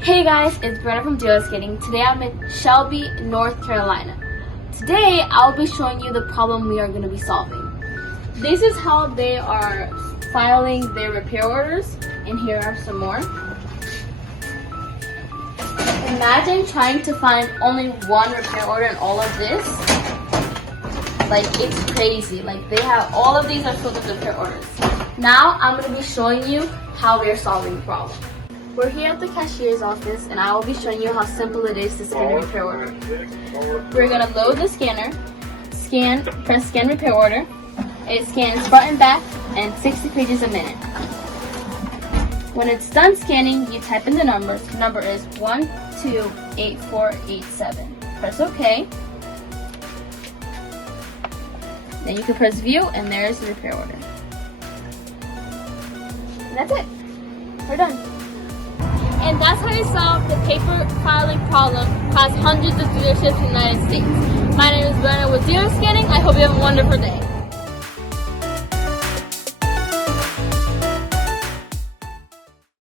Hey guys, it's Brenna from Skating. Today I'm in Shelby, North Carolina. Today I'll be showing you the problem we are going to be solving. This is how they are filing their repair orders, and here are some more. Imagine trying to find only one repair order in all of this. Like, it's crazy. Like, they have all of these are filled with repair orders. Now I'm going to be showing you how we are solving the problem. We're here at the cashier's office, and I will be showing you how simple it is to scan a repair order. We're going to load the scanner, press scan repair order. It scans front and back and 60 pages a minute. When it's done scanning, you type in the number. The number is 128487. Press OK. Then you can press view, and there's the repair order. And that's it. We're done. And that's how you solve the paper filing problem across hundreds of dealerships in the United States. My name is Brenna with Skating. I hope you have a wonderful day.